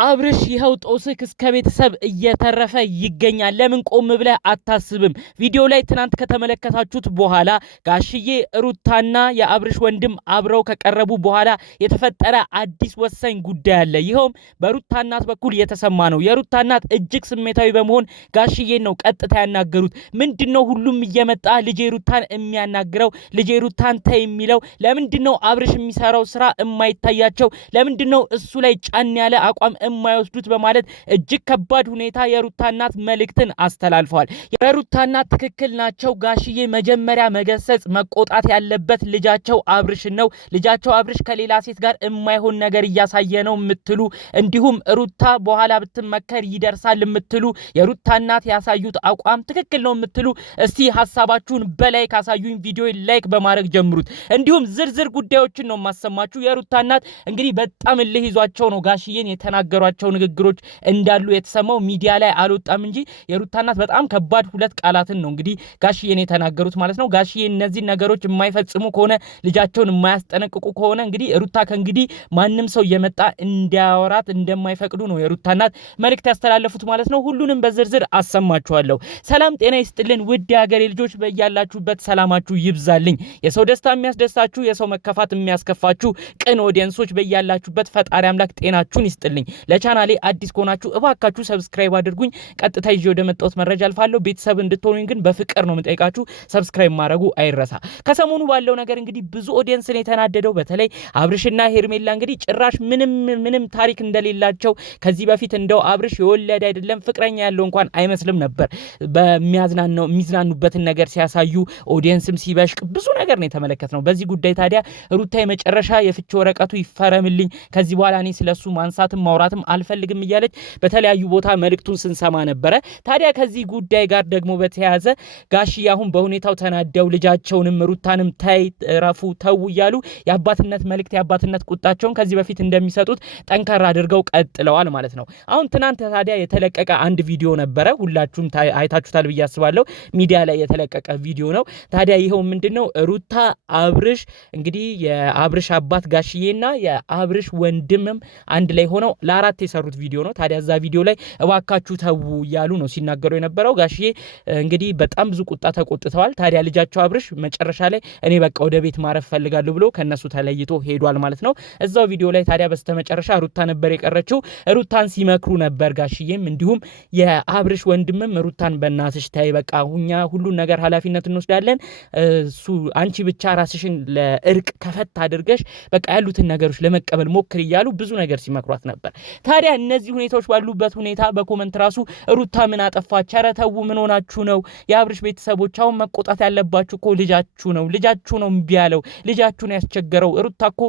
አብርሽ ይኸው ጦስክ እስከ ቤተሰብ እየተረፈ ይገኛል። ለምን ቆም ብለህ አታስብም? ቪዲዮ ላይ ትናንት ከተመለከታችሁት በኋላ ጋሽዬ ሩታና የአብርሽ ወንድም አብረው ከቀረቡ በኋላ የተፈጠረ አዲስ ወሳኝ ጉዳይ አለ። ይኸውም በሩታ እናት በኩል የተሰማ ነው። የሩታ እናት እጅግ ስሜታዊ በመሆን ጋሽዬን ነው ቀጥታ ያናገሩት። ምንድነው ሁሉም እየመጣ ልጄ ሩታን የሚያናግረው ልጄ ሩታን ተይ የሚለው? ለምንድነው አብርሽ የሚሰራው ስራ የማይታያቸው? ለምንድነው እሱ ላይ ጫን ያለ አቋም የማይወስዱት በማለት እጅግ ከባድ ሁኔታ የሩታ እናት መልእክትን አስተላልፈዋል። የሩታ እናት ትክክል ናቸው። ጋሽዬ መጀመሪያ መገሰጽ መቆጣት ያለበት ልጃቸው አብርሽን ነው። ልጃቸው አብርሽ ከሌላ ሴት ጋር የማይሆን ነገር እያሳየ ነው የምትሉ እንዲሁም ሩታ በኋላ ብትመከር ይደርሳል የምትሉ የሩታ እናት ያሳዩት አቋም ትክክል ነው የምትሉ እስቲ ሐሳባችሁን በላይ ካሳዩኝ ቪዲዮ ላይክ በማድረግ ጀምሩት። እንዲሁም ዝርዝር ጉዳዮችን ነው ማሰማችሁ። የሩታ እናት እንግዲህ በጣም እልህ ይዟቸው ነው ጋሽዬን የተናገሯቸው ንግግሮች እንዳሉ የተሰማው ሚዲያ ላይ አልወጣም እንጂ የሩታ እናት በጣም ከባድ ሁለት ቃላትን ነው እንግዲህ ጋሽዬን የተናገሩት ማለት ነው። ጋሽዬ እነዚህ ነገሮች የማይፈጽሙ ከሆነ ልጃቸውን የማያስጠነቅቁ ከሆነ እንግዲህ ሩታ ከእንግዲህ ማንም ሰው የመጣ እንዲያወራት እንደማይፈቅዱ ነው የሩታ እናት መልእክት ያስተላለፉት ማለት ነው። ሁሉንም በዝርዝር አሰማችኋለሁ። ሰላም ጤና ይስጥልን ውድ የሀገሬ ልጆች፣ በያላችሁበት ሰላማችሁ ይብዛልኝ። የሰው ደስታ የሚያስደስታችሁ፣ የሰው መከፋት የሚያስከፋችሁ ቅን ኦዲየንሶች በያላችሁበት ፈጣሪ አምላክ ጤናችሁን ይስጥልኝ። ለቻናሌ አዲስ ከሆናችሁ እባካችሁ ሰብስክራይብ አድርጉኝ። ቀጥታ ይዤ ወደ መጣሁት መረጃ አልፋለሁ። ቤተሰብ እንድትሆኑኝ ግን በፍቅር ነው የምጠይቃችሁ። ሰብስክራይብ ማድረጉ አይረሳ። ከሰሞኑ ባለው ነገር እንግዲህ ብዙ ኦዲየንስን የተናደደው በተለይ አብርሽና ሄርሜላ እንግዲህ ጭራሽ ምንም ታሪክ እንደሌላቸው ከዚህ በፊት እንደው አብርሽ የወለደ አይደለም ፍቅረኛ ያለው እንኳን አይመስልም ነበር የሚዝናኑበትን ነገር ሲያሳዩ ኦዲየንስም ሲበሽቅ ብዙ ነገር ነው የተመለከትነው። በዚህ ጉዳይ ታዲያ ሩታ የመጨረሻ የፍቺ ወረቀቱ ይፈረምልኝ ከዚህ በኋላ እኔ ስለሱ ማንሳትም ማውራትም አልፈልግም እያለች በተለያዩ ቦታ መልእክቱን ስንሰማ ነበረ። ታዲያ ከዚህ ጉዳይ ጋር ደግሞ በተያያዘ ጋሽዬ አሁን በሁኔታው ተናደው ልጃቸውንም ሩታንም ረፉ ተው እያሉ የአባትነት መልእክት የአባትነት ቁጣቸውን ከዚህ በፊት እንደሚሰጡት ጠንከር አድርገው ቀጥለዋል ማለት ነው። አሁን ትናንት ታዲያ የተለቀቀ አንድ ቪዲዮ ነበረ። ሁላችሁም አይታችሁታል ብዬ አስባለሁ። ሚዲያ ላይ የተለቀቀ ቪዲዮ ነው። ታዲያ ይኸው ምንድነው ሩታ አብርሽ እንግዲህ የአብርሽ አባት ጋሽዬና የአብርሽ ወንድምም አንድ ላይ ሆነው ለአራት የሰሩት ቪዲዮ ነው። ታዲያ እዛ ቪዲዮ ላይ እባካችሁ ተው እያሉ ነው ሲናገሩ የነበረው። ጋሽዬ እንግዲህ በጣም ብዙ ቁጣ ተቆጥተዋል። ታዲያ ልጃቸው አብርሽ መጨረሻ ላይ እኔ በቃ ወደ ቤት ማረፍ ፈልጋለሁ ብሎ ከነሱ ተለይቶ ሄዷል ማለት ነው። እዛው ቪዲዮ ላይ ታዲያ በስተመጨረሻ ሩታ ነበር የቀረችው። ሩታን ሲመክሩ ነበር ጋሽዬም እንዲሁም የአብርሽ ወንድምም ሩታን በእናትሽ ታይ በቃ ሁሉን ነገር ኃላፊነት እንወስዳለን፣ አንቺ ብቻ ራስሽን ለእርቅ ከፈት አድርገሽ በቃ ያሉትን ነገሮች ለመቀበል ሞክር እያሉ ብዙ ነገር ሲመክሯት ነበር። ታዲያ እነዚህ ሁኔታዎች ባሉበት ሁኔታ በኮመንት ራሱ ሩታ ምን አጠፋች? ኧረ ተው ምን ሆናችሁ ነው? የአብርሽ ቤተሰቦች አሁን መቆጣት ያለባችሁ እኮ ልጃችሁ ነው እምቢ ያለው ልጃችሁ ነው ያስቸገረው። ሩታ እኮ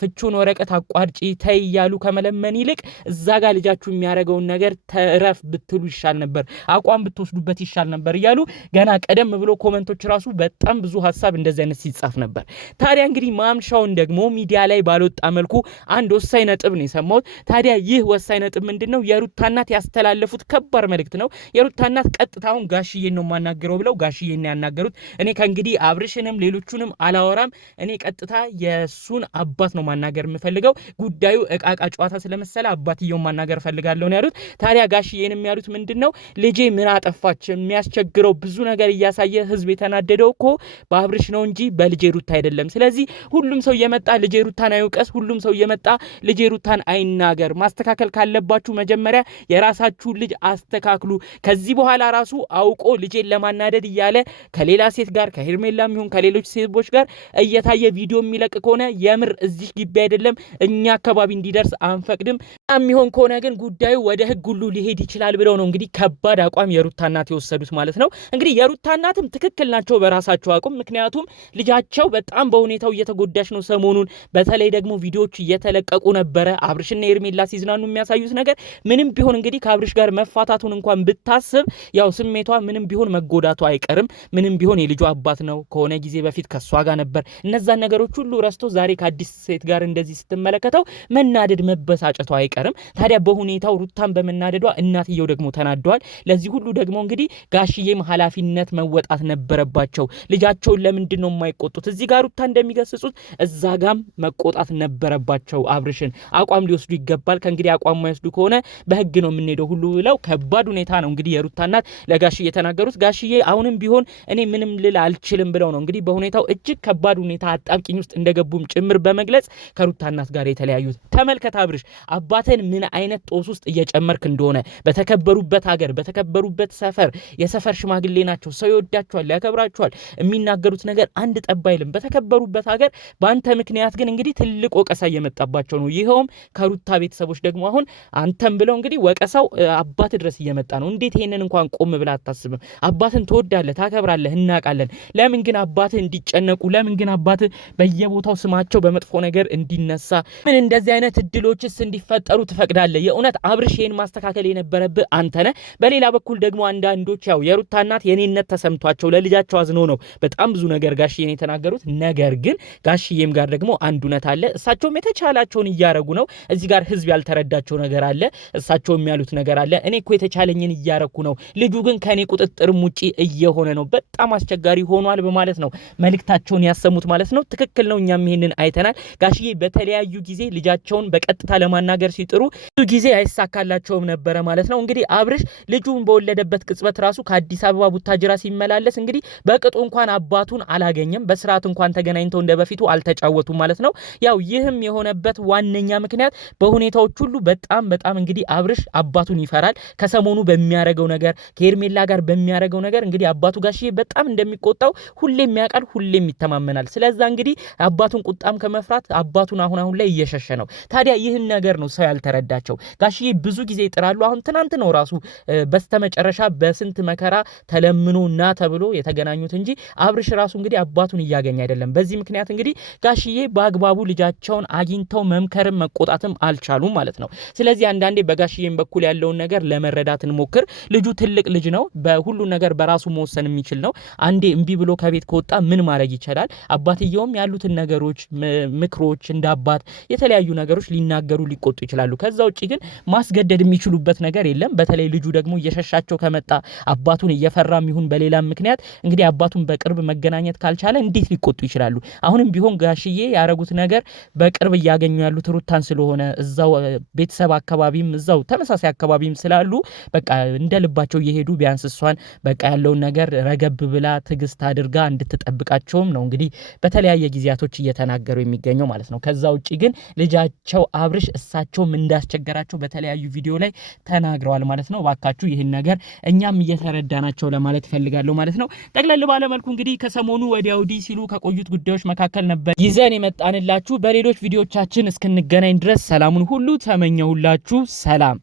ፍቹን ወረቀት አቋርጪ ተይ እያሉ ከመለመን ይልቅ እዛ ጋር ልጃችሁ የሚያደርገውን ነገር ተረፍ ብትሉ ይሻል ነበር፣ አቋም ብትወስዱበት ይሻል ነበር እያሉ ገና ቀደም ብሎ ኮመንቶች ራሱ በጣም ብዙ ሀሳብ እንደዚህ አይነት ሲጻፍ ነበር። ታዲያ እንግዲህ ማምሻውን ደግሞ ሚዲያ ላይ ባልወጣ መልኩ አንድ ወሳኝ ነጥብ ነው የሰማሁት። ታዲያ ይህ ወሳኝ ነጥብ ምንድነው? የሩታ እናት ያስተላለፉት ከባድ መልእክት ነው። የሩታ እናት ቀጥታውን ጋሽዬን ነው የማናገረው ብለው ጋሽዬን ያናገሩት። እኔ ከእንግዲህ አብርሽንም ሌሎቹንም አላወራም፣ እኔ ቀጥታ የሱን አባት ነው ማናገር የምፈልገው፣ ጉዳዩ እቃቃ ጨዋታ ስለመሰለ አባትየውን ማናገር ፈልጋለሁ ነው ያሉት። ታዲያ ጋሽዬንም ያሉት ምንድነው? ልጄ ምን አጠፋች? የሚያስቸግረው ብዙ ነገር እያሳየ ህዝብ የተናደደው እኮ በአብርሽ ነው እንጂ በልጄ ሩታ አይደለም። ስለዚህ ሁሉም ሰው እየመጣ ልጄ ሩታን አይውቀስ፣ ሁሉም ሰው እየመጣ ልጄ ሩታን አይናገር። ማስተካከል ካለባችሁ መጀመሪያ የራሳችሁን ልጅ አስተካክሉ። ከዚህ በኋላ ራሱ አውቆ ልጄን ለማናደድ እያለ ከሌላ ሴት ጋር ከሄርሜላም ይሁን ከሌሎች ሴቶች ጋር እየታየ ቪዲዮ የሚለቅ ከሆነ የምር እዚህ ግቢ አይደለም እኛ አካባቢ እንዲደርስ አንፈቅድም። የሚሆን ከሆነ ግን ጉዳዩ ወደ ህግ ሁሉ ሊሄድ ይችላል ብለው ነው እንግዲህ ከባድ አቋም የሩታ እናት የወሰዱት ማለት ነው። እንግዲህ የሩታ እናትም ትክክል ናቸው በራሳቸው አቋም። ምክንያቱም ልጃቸው በጣም በሁኔታው እየተጎዳች ነው ሰሞኑን። በተለይ ደግሞ ቪዲዮዎች እየተለቀቁ ነበረ አብርሽና ሄርሜላ ሲዝናኑ የሚያሳዩት ነገር። ምንም ቢሆን እንግዲህ ከአብርሽ ጋር መፋታቱን እንኳን ብታስብ ያው ስሜቷ ምንም ቢሆን መጎዳቱ አይቀርም። ምንም ቢሆን የልጇ አባት ነው፣ ከሆነ ጊዜ በፊት ከሷ ጋር ነበር። እነዛን ነገሮች ሁሉ ረስቶ ዛሬ ከአዲስ ሴት ጋር እንደዚህ ስትመለከተው መናደድ መበሳጨቷ አይቀርም። ታዲያ በሁኔታው ሩታን በመናደዷ እናትየው ደግሞ ተናደዋል። ለዚህ ሁሉ ደግሞ እንግዲህ ጋሽዬም ኃላፊነት መወጣት ነበረባቸው። ልጃቸውን ለምንድን ነው የማይቆጡት? እዚህ ጋር ሩታ እንደሚገስጹት እዛ ጋም መቆጣት ነበረባቸው። አብርሽን አቋም ሊወስዱ ይገባል። ከእንግዲህ አቋም ማይወስዱ ከሆነ በህግ ነው የምንሄደው ሁሉ ብለው ከባድ ሁኔታ ነው እንግዲህ የሩታ እናት ለጋሽዬ የተናገሩት። ጋሽዬ አሁንም ቢሆን እኔ ምንም ልል አልችልም ብለው ነው እንግዲህ በሁኔታው እጅግ ከባድ ሁኔታ አጣብቂኝ ውስጥ እንደገቡም ጭምር በመግለጽ ከሩታ እናት ጋር የተለያዩት። ተመልከት አብርሽ አባተን ምን አይነት ጦስ ውስጥ እየጨመርክ እንደሆነ። በተከበሩበት ሀገር በተከበሩበት ሰፈር የሰፈር ሽማግሌ ናቸው፣ ሰው ይወዳቸዋል፣ ያከብራቸዋል፣ የሚናገሩት ነገር አንድ ጠብ አይልም። በተከበሩበት ሀገር በአንተ ምክንያት ግን እንግዲህ ትልቅ ወቀሳ እየመጣባቸው ነው። ይኸውም ከሩታ ቤተሰቦች ደግሞ አሁን አንተም ብለው እንግዲህ ወቀሳው አባት ድረስ እየመጣ ነው። እንዴት ይሄንን እንኳን ቆም ብላ አታስብም? አባትን ትወዳለህ፣ ታከብራለህ፣ እናውቃለን። ለምን ግን አባትህ እንዲጨነቁ፣ ለምን ግን አባትህ በየቦታው ስማቸው በመጥፎ ነገር እንዲነሳ፣ ምን እንደዚህ አይነት እድሎችስ እንዲፈጠሩ ትፈቅዳለህ? የእውነት አብርሽ ይሄን ማስተካከል የነበረብህ አንተ ነህ። በሌላ በኩል ደግሞ አንዳንዶች ያው የሩታ እናት የኔነት ተሰምቷቸው ለልጃቸው አዝኖ ነው በጣም ብዙ ነገር ጋሽዬን የተናገሩት። ነገር ግን ጋሽዬም ጋር ደግሞ አንድ እውነት አለ። እሳቸውም የተቻላቸውን እያረጉ ነው። እዚህ ጋር ህዝብ ያልተረዳቸው ነገር አለ። እሳቸውም ያሉት ነገር አለ። እኔ እኮ የተቻለኝን እያረኩ ነው፣ ልጁ ግን ከኔ ቁጥጥርም ውጪ እየሆነ ነው፣ በጣም አስቸጋሪ ሆኗል በማለት ነው መልእክታቸውን ያሰሙት ማለት ነው። ትክክል ነው። እኛም ይሄንን አይተናል። ጋሽዬ በተለያዩ ጊዜ ልጃቸውን በቀጥታ ለማናገር ሲጥሩ ብዙ ጊዜ አይሳካላቸውም ነበረ ማለት ነው። እንግዲህ አብርሽ ልጁን በወለደበት ቅጽበት ራሱ ከአዲስ አበባ ቡታጅራ ሲመላለስ እንግዲህ በቅጡ እንኳን አባቱን አላገኘም። በስርዓት እንኳን ተገናኝተው እንደበፊቱ አልተጫወቱም ማለት ነው። ያው ይህም የሆነበት ዋነኛ ምክንያት በሁኔታዎች ሁሉ በጣም እንግዲህ አብርሽ አባቱን ይፈራል። ከሰሞኑ በሚያረገው ነገር ከኤርሜላ ጋር በሚያረገው ነገር እንግዲህ አባቱ ጋሽዬ በጣም እንደሚቆጣው ሁሌም ያውቃል፣ ሁሌም ይተማመናል። ስለዛ እንግዲህ አባቱን ቁጣም ከመፍራት አባቱን አሁን ላይ እየሸሸ ነው። ታዲያ ይህን ነገር ነው ሰው ያልተረዳቸው። ጋሽዬ ብዙ ጊዜ ይጥራሉ። አሁን ትናንት ነው ራሱ በስተመጨረሻ በስንት መከራ ተለምኖና ተብሎ የተገናኙት እንጂ አብርሽ ራሱ እንግዲህ አባቱን እያገኘ አይደለም። በዚህ ምክንያት እንግዲህ ጋሽዬ በአግባቡ ልጃቸውን አግኝተው መምከርም መቆጣትም አልቻሉም ማለት ነው። ስለዚህ አንዳንዴ በጋሽዬም በኩል ያለውን ነገር ለመረዳት እንሞክር። ልጁ ትልቅ ልጅ ነው። በሁሉ ነገር በራሱ መወሰን የሚችል ነው። አንዴ እምቢ ብሎ ከቤት ከወጣ ምን ማድረግ ይችላል? አባትየውም ያሉትን ነገሮች ምክሮች እንደ አባት የተለያዩ ነገሮች ሊናገሩ ሊቆጡ ይችላሉ። ከዛ ውጪ ግን ማስገደድ የሚችሉበት ነገር የለም። በተለይ ልጁ ደግሞ እየሸሻቸው ከመጣ አባቱን እየፈራም ይሁን በሌላም ምክንያት እንግዲህ አባቱን በቅርብ መገናኘት ካልቻለ እንዴት ሊቆጡ ይችላሉ? አሁንም ቢሆን ጋሽዬ ያረጉት ነገር በቅርብ እያገኙ ያሉት ሩታን ስለሆነ እዛው ቤተሰብ አካባቢም እዛው ተመሳሳይ አካባቢም ስላሉ በቃ እንደ ልባቸው እየሄዱ ቢያንስ እሷን በቃ ያለውን ነገር ረገብ ብላ ትግስት አድርጋ እንድትጠብቃቸውም ነው እንግዲህ በተለያየ ጊዜያቶች እየተናገሩ የሚገኘው ማለት ነው። ከዛ ውጪ ግን ልጃቸው አብርሽ እሳቸውም እንዳስቸገራቸው በተለያዩ ቪዲዮ ላይ ተናግረዋል ማለት ነው። ባካችሁ ይህን ነገር እኛም እየተረዳናቸው ለማለት ፈልጋለሁ ማለት ነው። ጠቅለል ባለ መልኩ እንግዲህ ከሰሞኑ ወዲያ ወዲህ ሲሉ ከቆዩት ጉዳዮች መካከል ነበር ይዘን የመጣንላችሁ። በሌሎች ቪዲዮቻችን እስክንገናኝ ድረስ ሰላሙን ሁሉ ተመኘሁላችሁ። ሰላም።